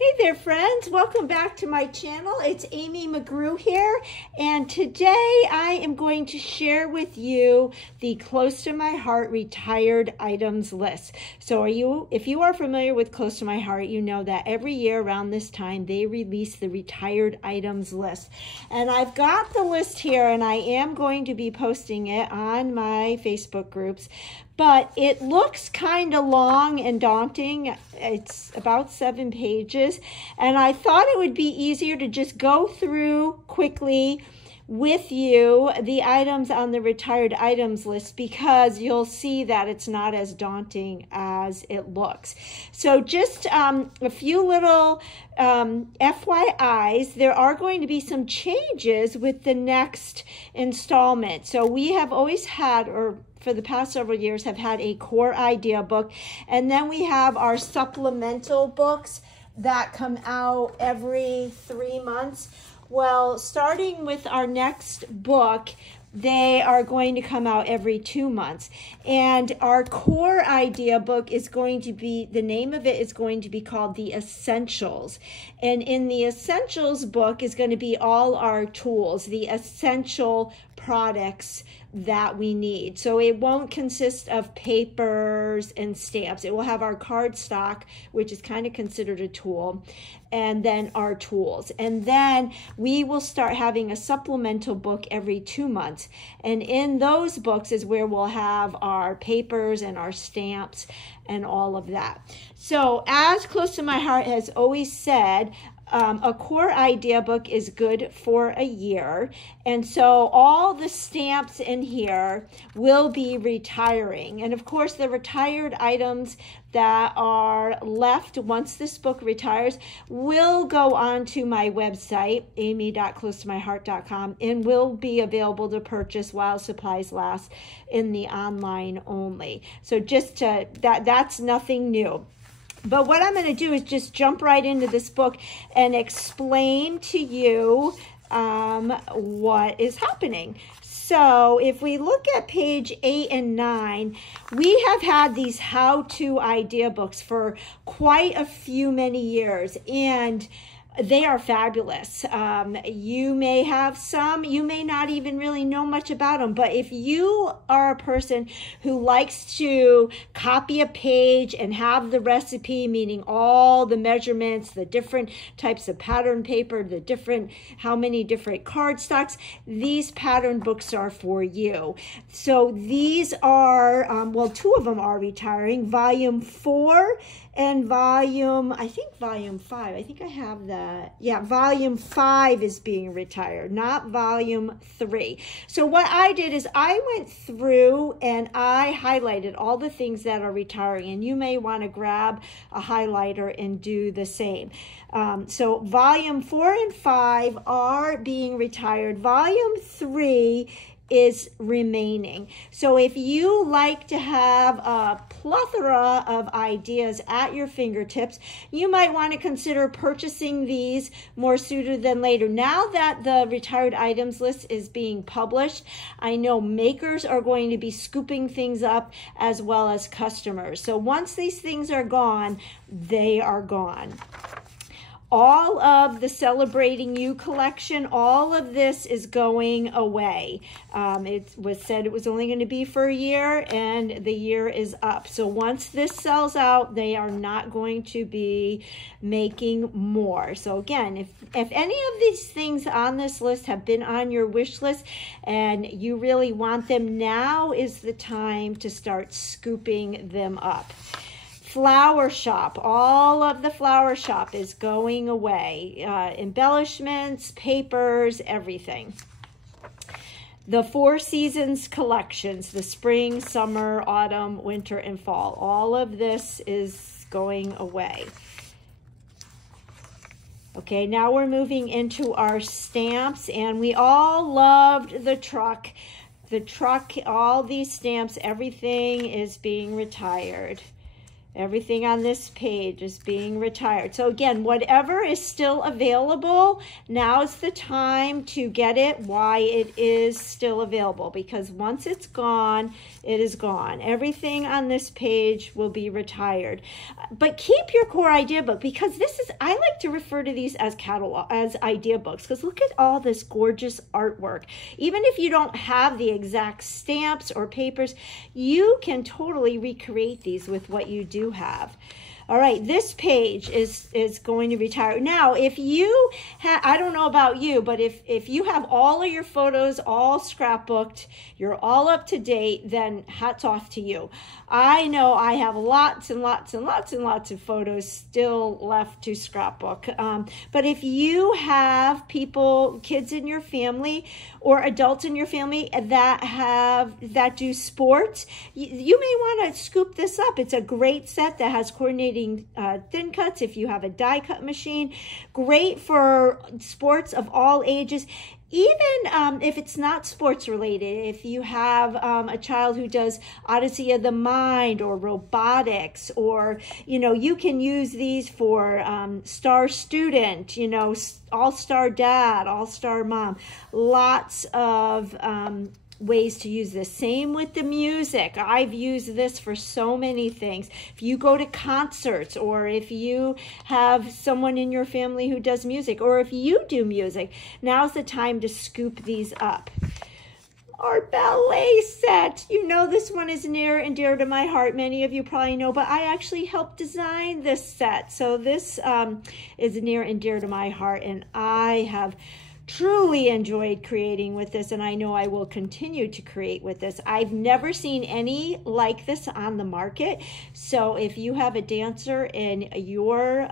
Hey there friends, welcome back to my channel. It's Amy McGrew here, and today I am going to share with you the Close to My Heart retired items list. So if you are familiar with Close to My Heart, you know that every year around this time they release the retired items list. And I've got the list here and I am going to be posting it on my Facebook groups. But it looks kind of long and daunting. It's about 7 pages. And I thought it would be easier to just go through quickly with you the items on the retired items list, because you'll see that it's not as daunting as it looks. So just a few little FYIs, there are going to be some changes with the next installment. So we have always had, or for the past several years, have had a core idea book, and then we have our supplemental books that come out every 3 months. Well, starting with our next book, they are going to come out every 2 months. And our core idea book is going to be, the name of it is going to be called The Essentials. And in the Essentials book is going to be all our tools, the essential products that we need. So it won't consist of papers and stamps. It will have our cardstock, which is kind of considered a tool, and then our tools. And then we will start having a supplemental book every 2 months. And in those books is where we'll have our papers and our stamps and all of that. So as Close to My Heart has always said, a core idea book is good for a year, and so all the stamps in here will be retiring. And of course, the retired items that are left once this book retires will go onto my website, amy.closetomyheart.com, and will be available to purchase while supplies last in the online only. So just to, that's nothing new. But what I'm going to do is just jump right into this book and explain to you what is happening. So if we look at page 8 and 9, we have had these how-to idea books for quite a few many years, and they are fabulous. You may have some, you may not even really know much about them, but if you are a person who likes to copy a page and have the recipe, meaning all the measurements, the different types of pattern paper, how many different cardstocks, these pattern books are for you. So these are, well, 2 of them are retiring, volume 4 and volume 5. I think I have that. Yeah, volume 5 is being retired, not volume 3. So what I did is I went through and I highlighted all the things that are retiring, and you may want to grab a highlighter and do the same. So volume 4 and 5 are being retired. Volume 3 is remaining. So if you like to have a plethora of ideas at your fingertips, you might want to consider purchasing these more sooner than later. Now that the retired items list is being published, I know makers are going to be scooping things up as well as customers. So once these things are gone, they are gone. All of the Celebrating You collection, all of this is going away. It was said it was only going to be for a year, and the year is up. So once this sells out, they are not going to be making more. So again, if any of these things on this list have been on your wish list and you really want them, now is the time to start scooping them up. Flower Shop, all of the Flower Shop is going away. Embellishments, papers, everything. The 4 Seasons collections, the spring, summer, autumn, winter, and fall, all of this is going away. Okay, now we're moving into our stamps, and we all loved the truck. The truck, all these stamps, everything is being retired. Everything on this page is being retired. So again, whatever is still available, now's the time to get it while it is still available, because once it's gone, it is gone. Everything on this page will be retired. But keep your core idea book, because this is, I like to refer to these as idea books, because look at all this gorgeous artwork. Even if you don't have the exact stamps or papers, you can totally recreate these with what you do have. All right, this page is going to retire. Now, if you have, I don't know about you, but if you have all of your photos all scrapbooked, you're all up to date, then hats off to you. I know I have lots and lots and lots and lots of photos still left to scrapbook. But if you have people, kids in your family or adults in your family that do sports, you may want to scoop this up. It's a great set that has coordinating thin cuts if you have a die cut machine. Great for sports of all ages. Even if it's not sports related, if you have a child who does Odyssey of the Mind or robotics, or, you know, you can use these for star student, you know, all-star dad, all-star mom. Lots of ways to use this. Same with the music. I've used this for so many things. If you go to concerts, or if you have someone in your family who does music, or if you do music, now's the time to scoop these up. Our ballet set. You know, this one is near and dear to my heart. Many of you probably know, but I actually helped design this set. So this is near and dear to my heart, and I have truly enjoyed creating with this, and I know I will continue to create with this. I've never seen any like this on the market. So if you have a dancer in your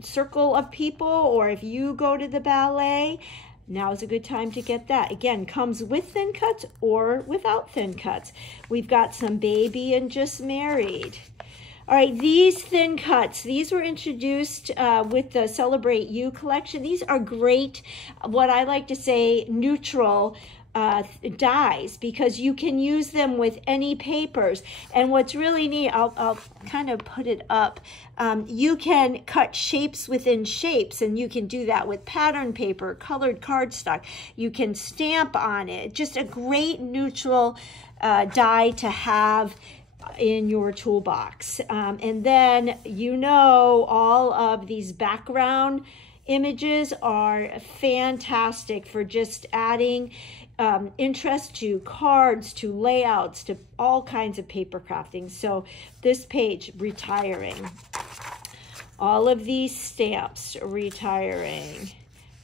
circle of people, or if you go to the ballet, now is a good time to get that. Again, comes with thin cuts or without thin cuts. We've got some baby and just married. All right, these thin cuts, these were introduced with the Celebrate You collection. These are great, what I like to say, neutral dies, because you can use them with any papers. And what's really neat, I'll kind of put it up, you can cut shapes within shapes, and you can do that with pattern paper, colored cardstock. You can stamp on it. Just a great neutral die to have in your toolbox. And then, you know, all of these background images are fantastic for just adding interest to cards, to layouts, to all kinds of paper crafting. So this page, retiring. All of these stamps, retiring.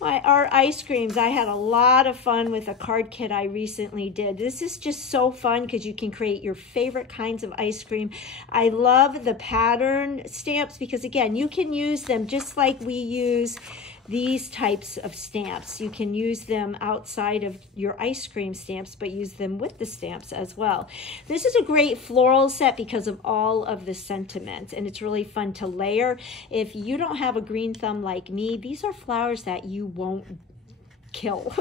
Our ice creams, I had a lot of fun with a card kit I recently did. This is just so fun because you can create your favorite kinds of ice cream. I love the pattern stamps because, again, you can use them just like we use these types of stamps. You can use them outside of your ice cream stamps, but use them with the stamps as well. This is a great floral set because of all of the sentiments, and it's really fun to layer. If you don't have a green thumb like me, these are flowers that you won't kill.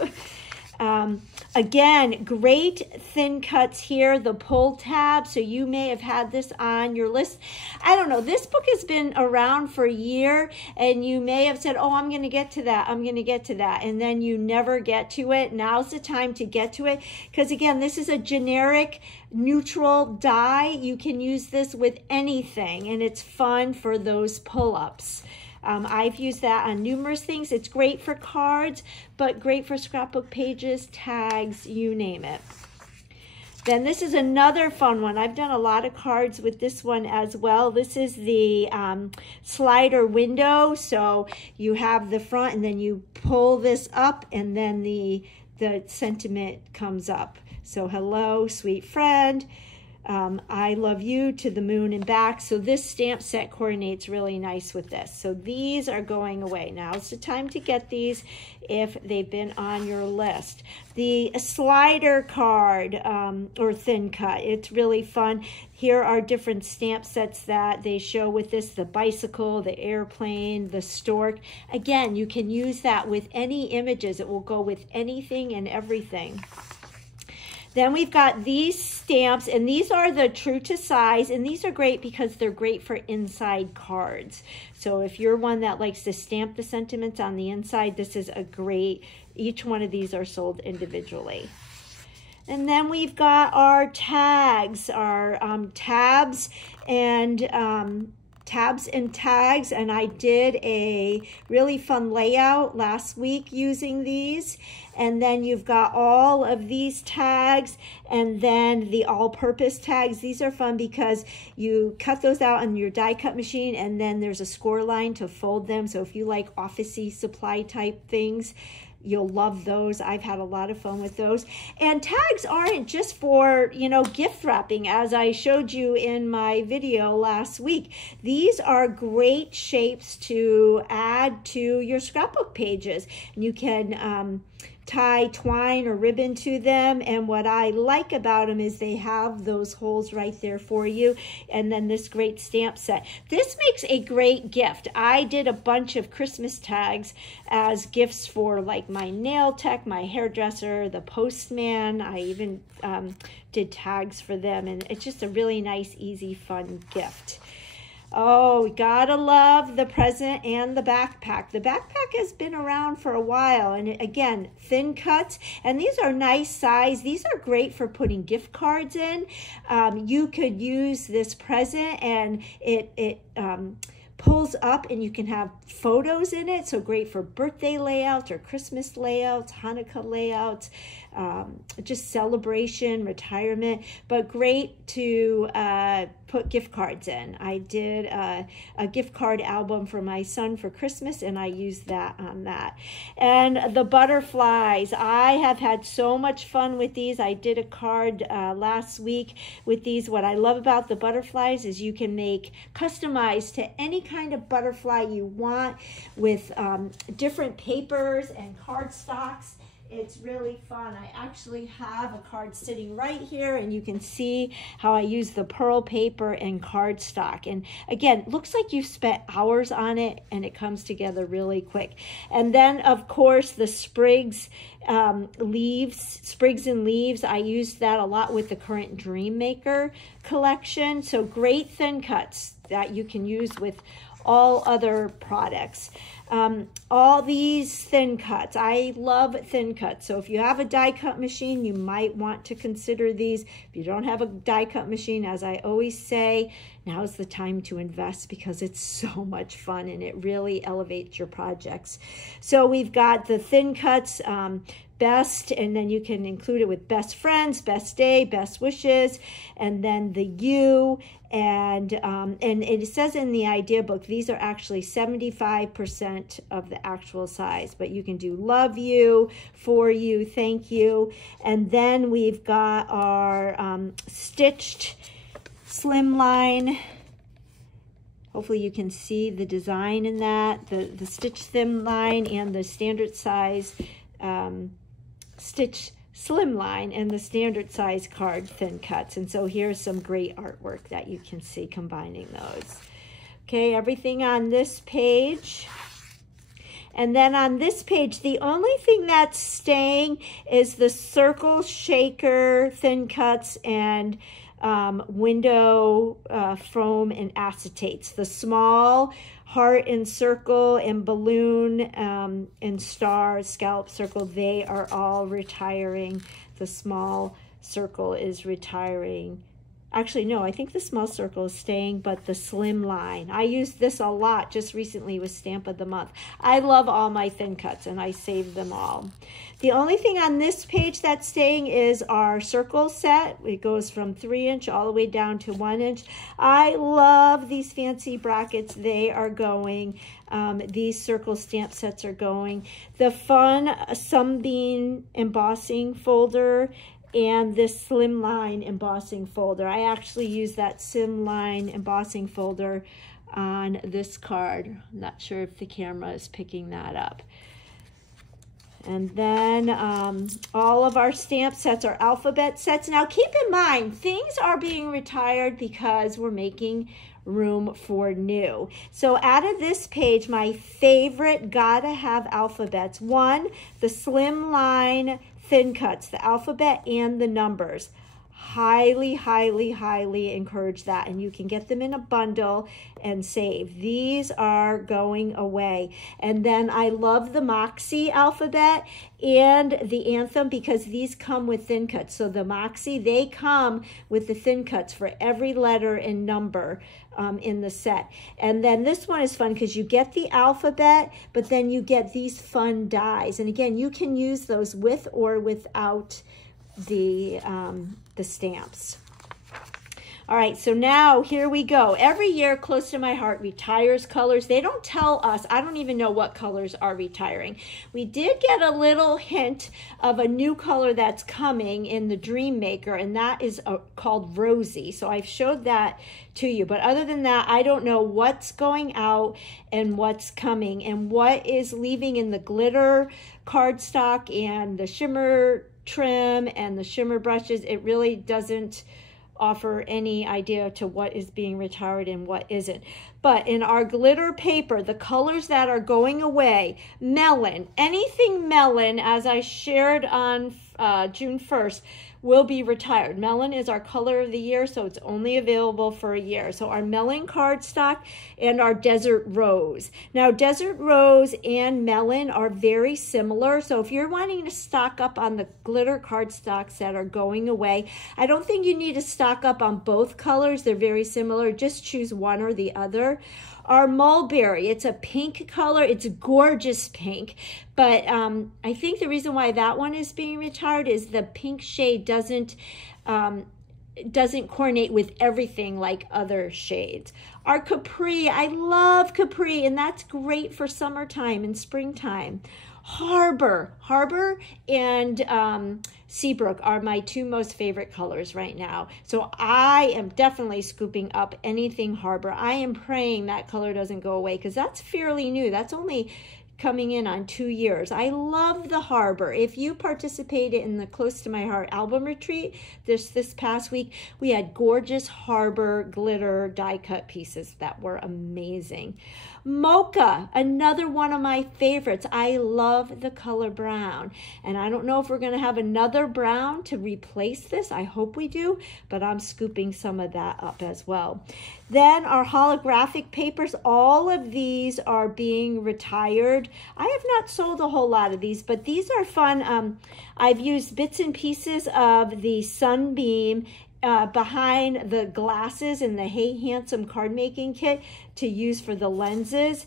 Again, great thin cuts here, the pull tab. So you may have had this on your list. I don't know, this book has been around for a year, and you may have said, oh, I'm going to get to that. I'm going to get to that. And then you never get to it. Now's the time to get to it. Because again, this is a generic neutral die. You can use this with anything, and it's fun for those pull-ups. I've used that on numerous things. It's great for cards, but great for scrapbook pages, tags, you name it. Then this is another fun one. I've done a lot of cards with this one as well. This is the slider window. So you have the front, and then you pull this up, and then the sentiment comes up. So hello, sweet friend. I love you to the moon and back. So this stamp set coordinates really nice with this. So these are going away. Now it's the time to get these if they've been on your list. The slider card or thin cut, it's really fun. Here are different stamp sets that they show with this, the bicycle, the airplane, the stork. Again, you can use that with any images. It will go with anything and everything. Then we've got these stamps, and these are the true to size, and these are great because they're great for inside cards. So if you're one that likes to stamp the sentiments on the inside, this is a great, each one of these are sold individually. And then we've got our tags, our tabs and tags, and I did a really fun layout last week using these. And then you've got all of these tags, and then the all-purpose tags. These are fun because you cut those out on your die cut machine, and then there's a score line to fold them. So if you like office-y supply type things, you'll love those. I've had a lot of fun with those. And tags aren't just for, you know, gift wrapping, as I showed you in my video last week. These are great shapes to add to your scrapbook pages. And you can tie twine or ribbon to them, and what I like about them is they have those holes right there for you, and then this great stamp set. This makes a great gift. I did a bunch of Christmas tags as gifts for like my nail tech, my hairdresser, the postman. I even did tags for them, and it's just a really nice, easy, fun gift. Oh, we gotta love the present and the backpack. The backpack has been around for a while, and again, thin cuts, and these are nice size. These are great for putting gift cards in. You could use this present, and it pulls up and you can have photos in it, so great for birthday layouts or Christmas layouts, Hanukkah layouts, just celebration, retirement, but great to put gift cards in. I did a gift card album for my son for Christmas, and I used that on that. And the butterflies, I have had so much fun with these. I did a card last week with these. What I love about the butterflies is you can make customized to any kind of butterfly you want with different papers and cardstocks. It's really fun. I actually have a card sitting right here, and you can see how I use the pearl paper and cardstock. And again, looks like you've spent hours on it, and it comes together really quick. And then, of course, the sprigs and leaves. I used that a lot with the current Dream Maker collection. So great thin cuts that you can use with all other products. All these thin cuts, I love thin cuts. So if you have a die cut machine, you might want to consider these. If you don't have a die cut machine, as I always say, now's the time to invest because it's so much fun and it really elevates your projects. So we've got the thin cuts, best, and then you can include it with best friends, best day, best wishes, and then the you, and it says in the idea book these are actually 75% of the actual size, but you can do love you, for you, thank you. And then we've got our stitched slimline. Hopefully you can see the design in that, the stitched slimline and the standard size stitch slimline and the standard size card thin cuts. And so here's some great artwork that you can see combining those. Okay, everything on this page. And then on this page, the only thing that's staying is the circle shaker thin cuts and window foam and acetates. The small heart and circle and balloon and star scallop circle, they are all retiring. The small circle is retiring. Actually, no, I think the small circle is staying, but the slim line. I used this a lot just recently with Stamp of the Month. I love all my thin cuts, and I save them all. The only thing on this page that's staying is our circle set. It goes from 3-inch all the way down to 1-inch. I love these fancy brackets. They are going. These circle stamp sets are going. The fun Sunbeam embossing folder and this slimline embossing folder. I actually use that slimline embossing folder on this card. I'm not sure if the camera is picking that up. And then all of our stamp sets are alphabet sets. Now keep in mind, things are being retired because we're making room for new. So out of this page, my favorite gotta have alphabets. One, the slimline thin cuts, the alphabet and the numbers. Highly, highly, highly encourage that. And you can get them in a bundle and save. These are going away. And then I love the Moxie alphabet and the Anthem because these come with thin cuts. So the Moxie, they come with the thin cuts for every letter and number in the set. And then this one is fun because you get the alphabet, but then you get these fun dies. And again, you can use those with or without the stamps. All right, so now here we go. Every year, Close to My Heart retires colors. They don't tell us. I don't even know what colors are retiring. We did get a little hint of a new color that's coming in the Dream Maker, and that is called Rosy. So I've showed that to you. But other than that, I don't know what's going out and what's coming and what is leaving in the glitter cardstock and the shimmer trim and the shimmer brushes. It really doesn't offer any idea to what is being retired and what isn't. But in our glitter paper, the colors that are going away, melon, anything melon, as I shared on June 1st, will be retired. Melon is our color of the year, so it's only available for a year. So our melon cardstock and our desert rose. Now, desert rose and melon are very similar. So if you're wanting to stock up on the glitter cardstocks that are going away, I don't think you need to stock up on both colors. They're very similar. Just choose one or the other. Our mulberry, it's a pink color. It's a gorgeous pink, but I think the reason why that one is being retired is the pink shade doesn't coordinate with everything like other shades. Our Capri, I love Capri, and that's great for summertime and springtime. Harbor and Seabrook are my two most favorite colors right now. So I am definitely scooping up anything Harbor. I am praying that color doesn't go away because that's fairly new. That's only coming in on 2 years. I love the Harbor. If you participated in the Close to My Heart album retreat this past week, we had gorgeous Harbor glitter die cut pieces that were amazing. Mocha, another one of my favorites. I love the color brown. And I don't know if we're going to have another brown to replace this. I hope we do, but I'm scooping some of that up as well. Then our holographic papers, all of these are being retired. I have not sold a whole lot of these, but these are fun. I've used bits and pieces of the Sunbeam behind the glasses in the Hey Handsome card making kit to use for the lenses.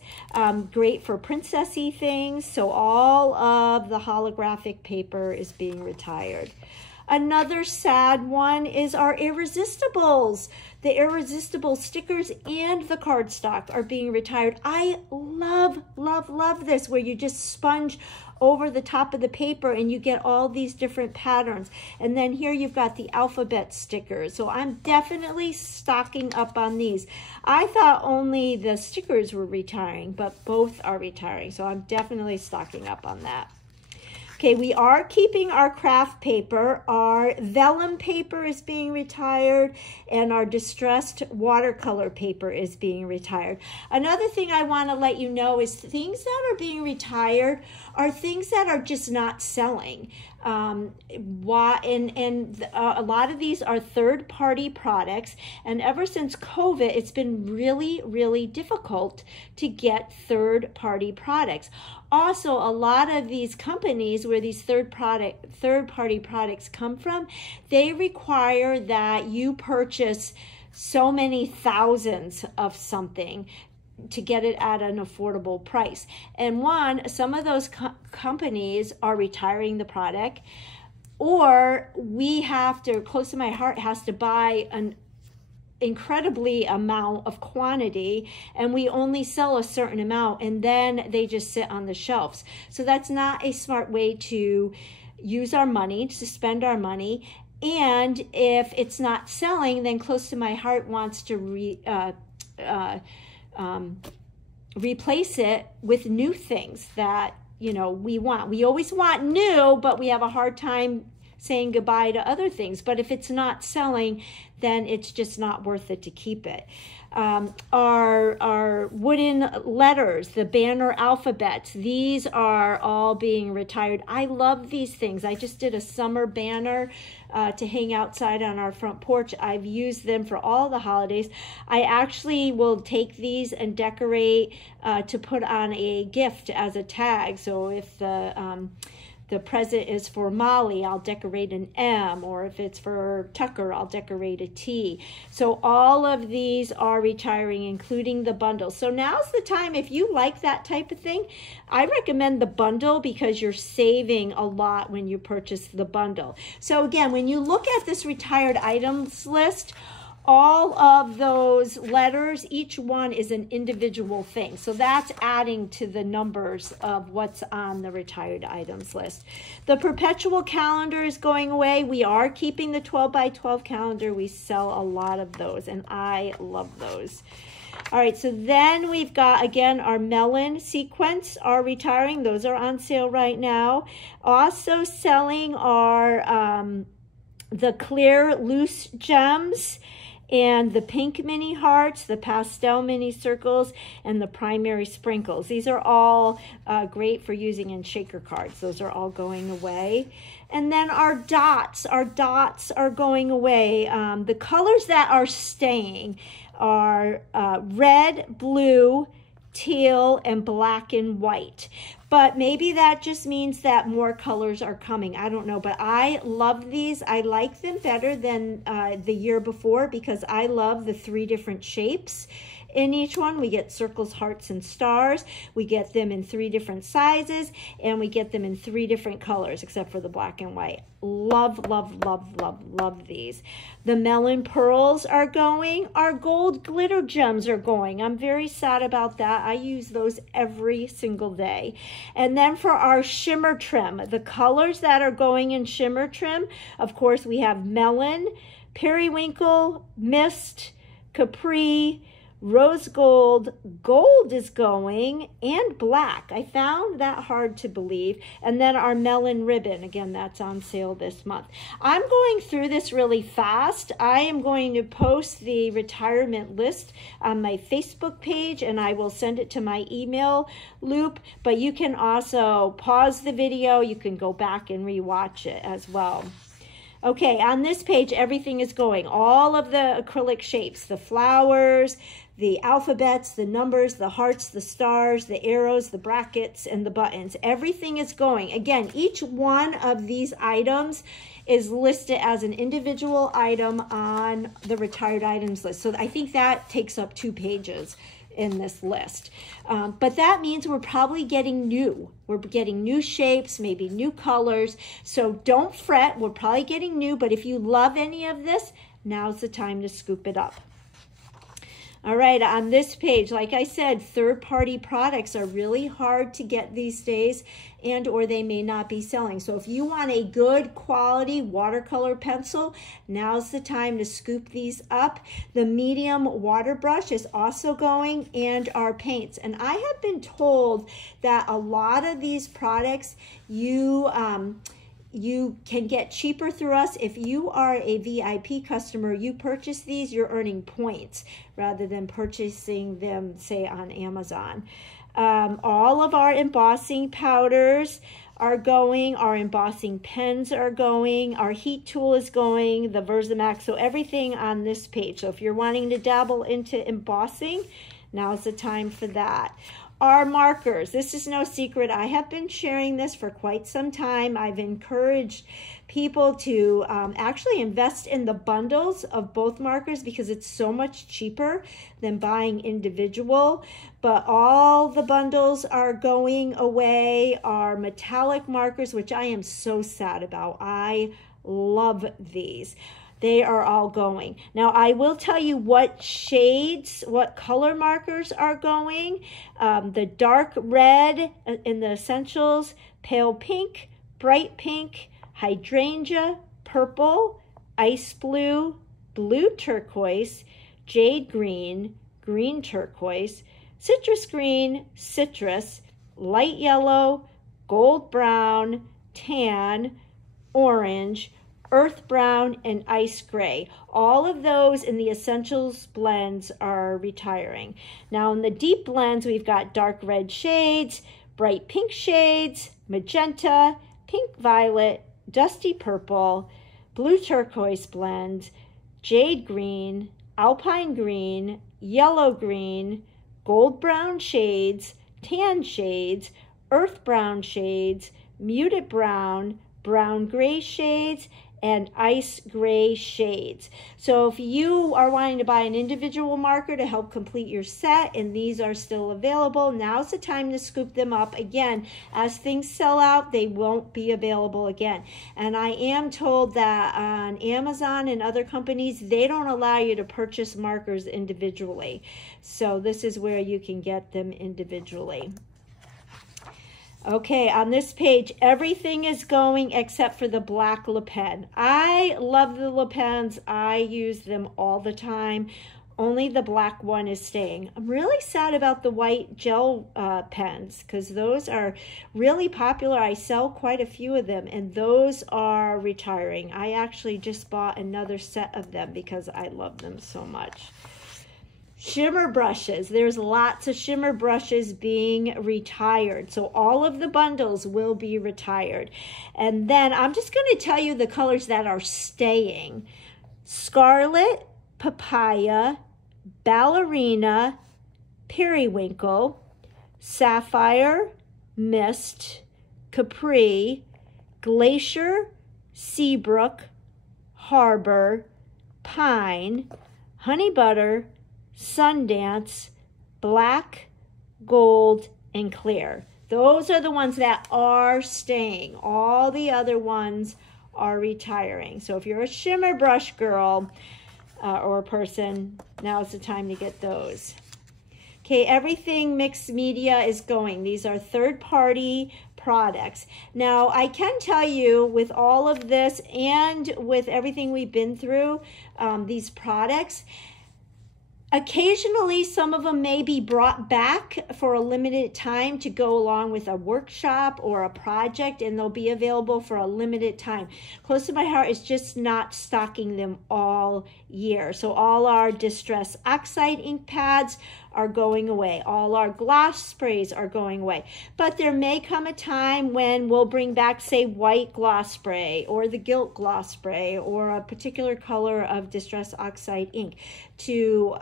Great for princessy things. So all of the holographic paper is being retired. Another sad one is our Irresistibles. The Irresistible stickers and the cardstock are being retired. I love, love, love this, where you just sponge over the top of the paper and you get all these different patterns. And then here you've got the alphabet stickers. So I'm definitely stocking up on these. I thought only the stickers were retiring, but both are retiring. So I'm definitely stocking up on that. Okay, we are keeping our craft paper. Our vellum paper is being retired, and our distressed watercolor paper is being retired. Another thing I want to let you know is things that are being retired are things that are just not selling. A lot of these are third-party products, and ever since COVID, it's been really, really difficult to get third-party products. Also, a lot of these companies where these third-party products come from, they require that you purchase so many thousands of something to get it at an affordable price. And some of those companies are retiring the product, or Close to My Heart has to buy an incredibly amount of quantity, and we only sell a certain amount, and then they just sit on the shelves. So that's not a smart way to use our money, to spend our money. And if it's not selling, then Close to My Heart wants to replace it with new things that we want. We always want new, but we have a hard time saying goodbye to other things. But if it's not selling, then it's just not worth it to keep it. Our wooden letters, the banner alphabets, these are all being retired. I love these things. I just did a summer banner to hang outside on our front porch. I've used them for all the holidays. I actually will take these and decorate to put on a gift as a tag. So if the present is for Molly, I'll decorate an M, or if it's for Tucker, I'll decorate a T. So all of these are retiring, including the bundle. So now's the time, if you like that type of thing, I recommend the bundle because you're saving a lot when you purchase the bundle. So again, when you look at this retired items list, all of those letters, each one is an individual thing. So that's adding to the numbers of what's on the retired items list. The perpetual calendar is going away. We are keeping the 12 by 12 calendar. We sell a lot of those, and I love those. All right, so then we've got, again, our melon sequence are retiring. Those are on sale right now. Also selling are the clear loose gems, and the pink mini hearts, the pastel mini circles, and the primary sprinkles. These are all great for using in shaker cards. Those are all going away. And then our dots are going away. The colors that are staying are red, blue, teal, and black and white. But maybe that just means that more colors are coming. I don't know, but I love these. I like them better than the year before because I love the 3 different shapes in each one. We get circles, hearts, and stars. We get them in 3 different sizes, and we get them in 3 different colors, except for the black and white. Love, love, love, love, love these. The melon pearls are going. Our gold glitter gems are going. I'm very sad about that. I use those every single day. And then for our shimmer trim, the colors that are going in shimmer trim, of course, we have melon, periwinkle, mist, capri, rose gold, gold is going, and black. I found that hard to believe. And then our melon ribbon, again, that's on sale this month. I'm going through this really fast. I am going to post the retirement list on my Facebook page, and I will send it to my email loop, but you can also pause the video. You can go back and rewatch it as well. Okay, on this page, everything is going. All of the acrylic shapes, the flowers, the alphabets, the numbers, the hearts, the stars, the arrows, the brackets, and the buttons. Everything is going. Again, each one of these items is listed as an individual item on the retired items list. So I think that takes up 2 pages in this list. But that means we're probably getting new. We're getting new shapes, maybe new colors. So don't fret, we're probably getting new, but if you love any of this, now's the time to scoop it up. All right, on this page, like I said, third-party products are really hard to get these days, and or they may not be selling. So if you want a good quality watercolor pencil, now's the time to scoop these up. The medium water brush is also going, and our paints. And I have been told that a lot of these products you can get cheaper through us. If you are a VIP customer, you purchase these, you're earning points rather than purchasing them, say, on Amazon. All of our embossing powders are going, our embossing pens are going, our heat tool is going, the Versamax, so everything on this page. So if you're wanting to dabble into embossing, now's the time for that. Our markers, this is no secret. I have been sharing this for quite some time. I've encouraged people to actually invest in the bundles of both markers because it's so much cheaper than buying individual. But all the bundles are going away. Our metallic markers, which I am so sad about. I love these. They are all going. Now, I will tell you what shades, what color markers are going. The dark red in the essentials, pale pink, bright pink, hydrangea, purple, ice blue, blue turquoise, jade green, green turquoise, citrus green, citrus, light yellow, gold brown, tan, orange, Earth Brown, and Ice Gray. All of those in the Essentials blends are retiring. Now in the deep blends, we've got dark red shades, bright pink shades, magenta, pink violet, dusty purple, blue turquoise blend, jade green, alpine green, yellow green, gold brown shades, tan shades, earth brown shades, muted brown, brown gray shades, and ice gray shades. So if you are wanting to buy an individual marker to help complete your set and these are still available, now's the time to scoop them up. Again, as things sell out, they won't be available again. And I am told that on Amazon and other companies, they don't allow you to purchase markers individually. So this is where you can get them individually. Okay, on this page, everything is going except for the black Le Pen. I love the Le Pens. I use them all the time. Only the black one is staying. I'm really sad about the white gel pens because those are really popular. I sell quite a few of them, and those are retiring. I actually just bought another set of them because I love them so much. Shimmer brushes. There's lots of shimmer brushes being retired. So all of the bundles will be retired. And then I'm just going to tell you the colors that are staying. Scarlet, papaya, ballerina, periwinkle, sapphire, mist, capri, glacier, seabrook, harbor, pine, honey butter, Sundance, black, gold, and clear. Those are the ones that are staying. All the other ones are retiring. So if you're a shimmer brush girl or person, now's the time to get those. Okay, everything mixed media is going. These are third-party products. Now, I can tell you with all of this and with everything we've been through, these products, occasionally, some of them may be brought back for a limited time to go along with a workshop or a project, and they'll be available for a limited time. Close to my heart is just not stocking them all year. So all our Distress Oxide ink pads are going away. All our gloss sprays are going away. But there may come a time when we'll bring back, say, white gloss spray or the gilt gloss spray or a particular color of Distress Oxide ink to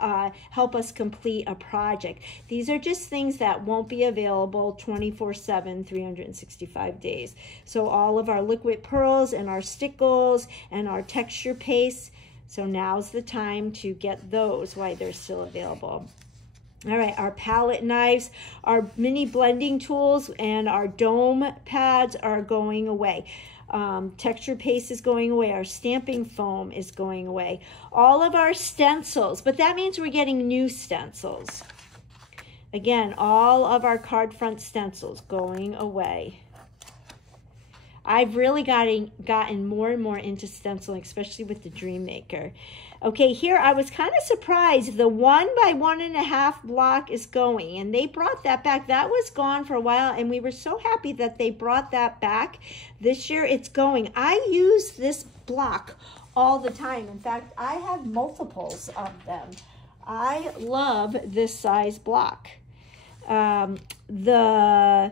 help us complete a project. These are just things that won't be available 24/7, 365 days. So all of our liquid pearls and our stickles and our texture pastes, so now's the time to get those while they're still available. All right, our palette knives, our mini blending tools, and our dome pads are going away. Texture paste is going away. Our stamping foam is going away. All of our stencils, but that means we're getting new stencils. Again, all of our card front stencils going away. I've really gotten more and more into stenciling, especially with the Dreammaker. Okay, here I was kind of surprised. The 1 by 1.5 block is going, and they brought that back. That was gone for a while, and we were so happy that they brought that back. This year it's going. I use this block all the time. In fact, I have multiples of them. I love this size block. The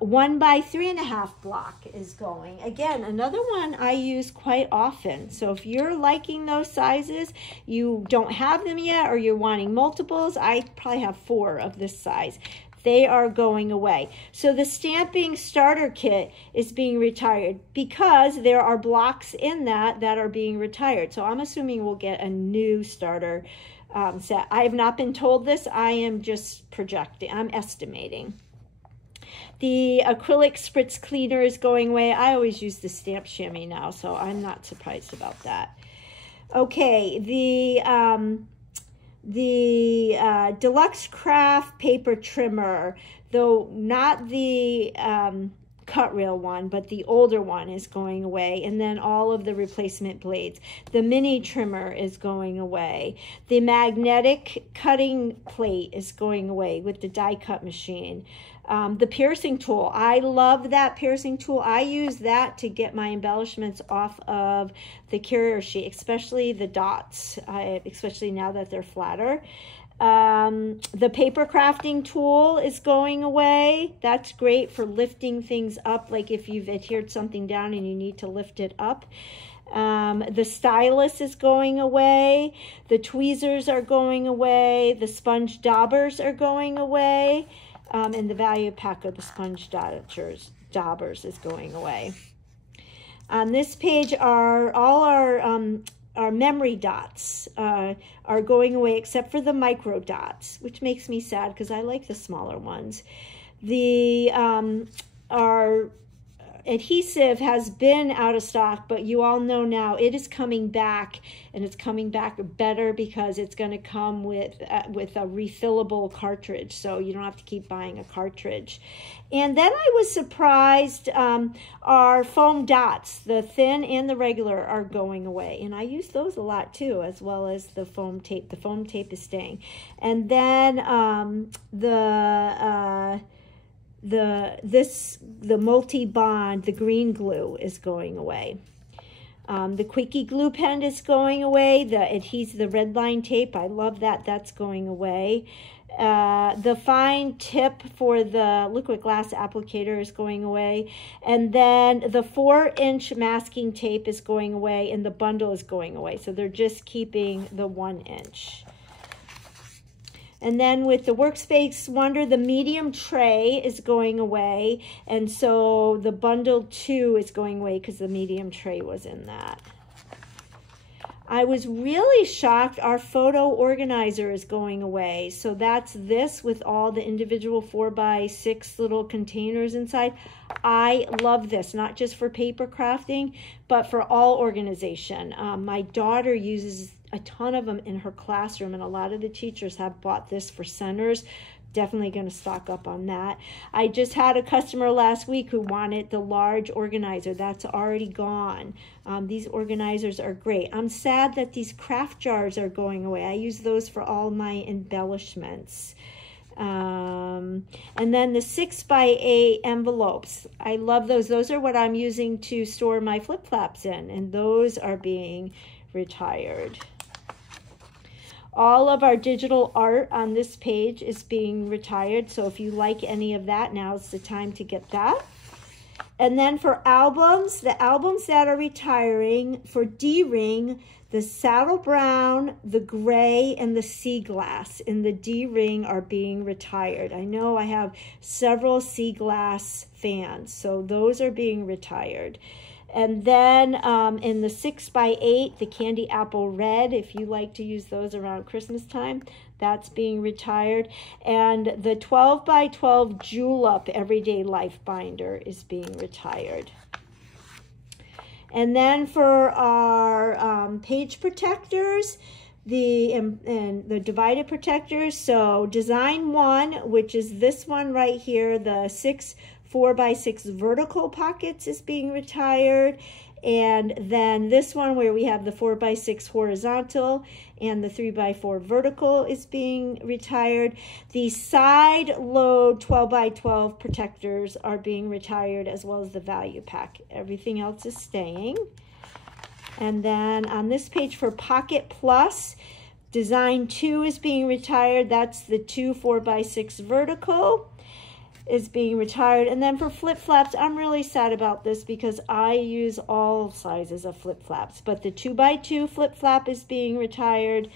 1 by 3.5 block is going. Again, another one I use quite often. So if you're liking those sizes, you don't have them yet, or you're wanting multiples, I probably have 4 of this size. They are going away. So the stamping starter kit is being retired because there are blocks in that are being retired. So I'm assuming we'll get a new starter set. I have not been told this. I am just projecting. I'm estimating. The acrylic spritz cleaner is going away. I always use the stamp chamois now, so I'm not surprised about that. Okay, the Deluxe Craft paper trimmer, though not the cut reel one, but the older one is going away. And then all of the replacement blades. The mini trimmer is going away. The magnetic cutting plate is going away with the die cut machine. The piercing tool, I love that piercing tool. I use that to get my embellishments off of the carrier sheet, especially the dots, especially now that they're flatter. The paper crafting tool is going away. That's great for lifting things up, like if you've adhered something down and you need to lift it up. The stylus is going away. The tweezers are going away. The sponge daubers are going away. And the value pack of the sponge daubers is going away. On this page are all our memory dots are going away, except for the micro dots, which makes me sad because I like the smaller ones. Our adhesive has been out of stock, but you all know now it is coming back, and it's coming back better because it's going to come with a refillable cartridge, so you don't have to keep buying a cartridge. And then I was surprised, our foam dots, the thin and the regular, are going away, and I use those a lot too, as well as the foam tape. The foam tape is staying. And then the multi-bond, the green glue, is going away. The Quickie glue pen is going away. The red line tape, I love that. That's going away. The fine tip for the liquid glass applicator is going away. And then the 4-inch masking tape is going away, and the bundle is going away. So they're just keeping the 1-inch. And then with the Workspace Wonder, the medium tray is going away. And so the bundle 2 is going away because the medium tray was in that. I was really shocked. Our photo organizer is going away. So that's this with all the individual 4x6 little containers inside. I love this, not just for paper crafting, but for all organization. My daughter uses a ton of them in her classroom, and a lot of the teachers have bought this for centers. Definitely going to stock up on that. I just had a customer last week who wanted the large organizer. That's already gone. These organizers are great. I'm sad that these craft jars are going away. I use those for all my embellishments. And then the 6x8 envelopes. I love those. Those are what I'm using to store my flip-flops in, and those are being retired. All of our digital art on this page is being retired, so if you like any of that, now's the time to get that. And then for albums, the albums that are retiring, for D-Ring, the Saddle Brown, the Gray, and the Sea Glass in the D-Ring are being retired. I know I have several Sea Glass fans, so those are being retired. And then in the 6x8, the Candy Apple Red, if you like to use those around Christmas time, that's being retired. And the 12x12 Julep Everyday Life Binder is being retired. And then for our page protectors, the divided protectors, so Design 1, which is this one right here, the 4x6 vertical pockets, is being retired. And then this one where we have the 4x6 horizontal and the 3x4 vertical is being retired. The side load 12x12 protectors are being retired, as well as the value pack. Everything else is staying. And then on this page for Pocket Plus, Design 2 is being retired. That's the 2 4x6 vertical is being retired. And then for flip-flops, I'm really sad about this because I use all sizes of flip-flops, but the 2x2 flip-flop is being retired,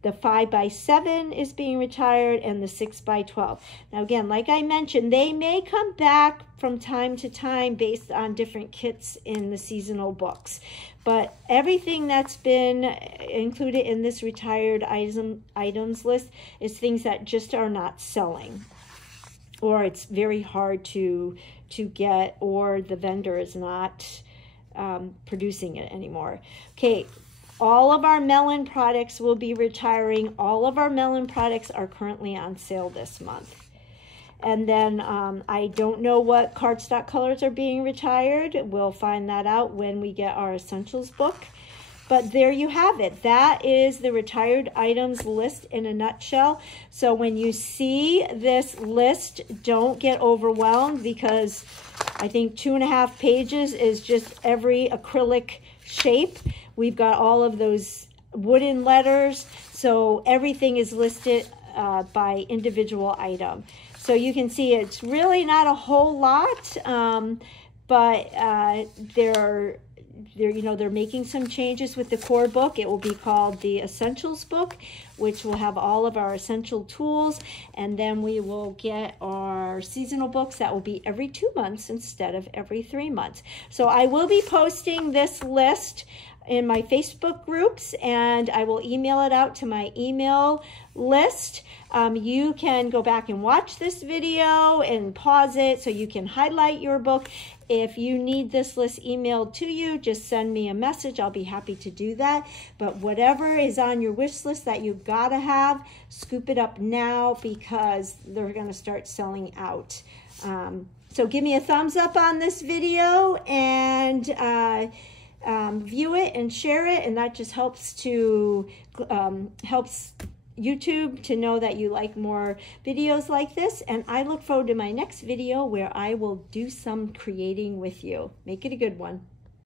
the 5x7 is being retired, and the 6x12. Now again, like I mentioned, they may come back from time to time based on different kits in the seasonal books, but everything that's been included in this retired items list is things that just are not selling, or it's very hard to get, or the vendor is not producing it anymore. Okay, all of our melon products will be retiring. All of our melon products are currently on sale this month. And then I don't know what cardstock colors are being retired. We'll find that out when we get our essentials book. But there you have it. That is the retired items list in a nutshell. So when you see this list, don't get overwhelmed, because I think 2.5 pages is just every acrylic shape. We've got all of those wooden letters. So everything is listed by individual item. So you can see it's really not a whole lot, but they're making some changes with the core book. It will be called the Essentials book, which will have all of our essential tools. And then we will get our seasonal books that will be every 2 months instead of every 3 months. So I will be posting this list in my Facebook groups, and I will email it out to my email list. You can go back and watch this video and pause it so you can highlight your book. If you need this list emailed to you, just send me a message. I'll be happy to do that. But whatever is on your wish list that you've got to have, scoop it up now, because they're going to start selling out. So give me a thumbs up on this video, and view it and share it, and that just helps YouTube to know that you like more videos like this. And I look forward to my next video, where I will do some creating with you. Make it a good one.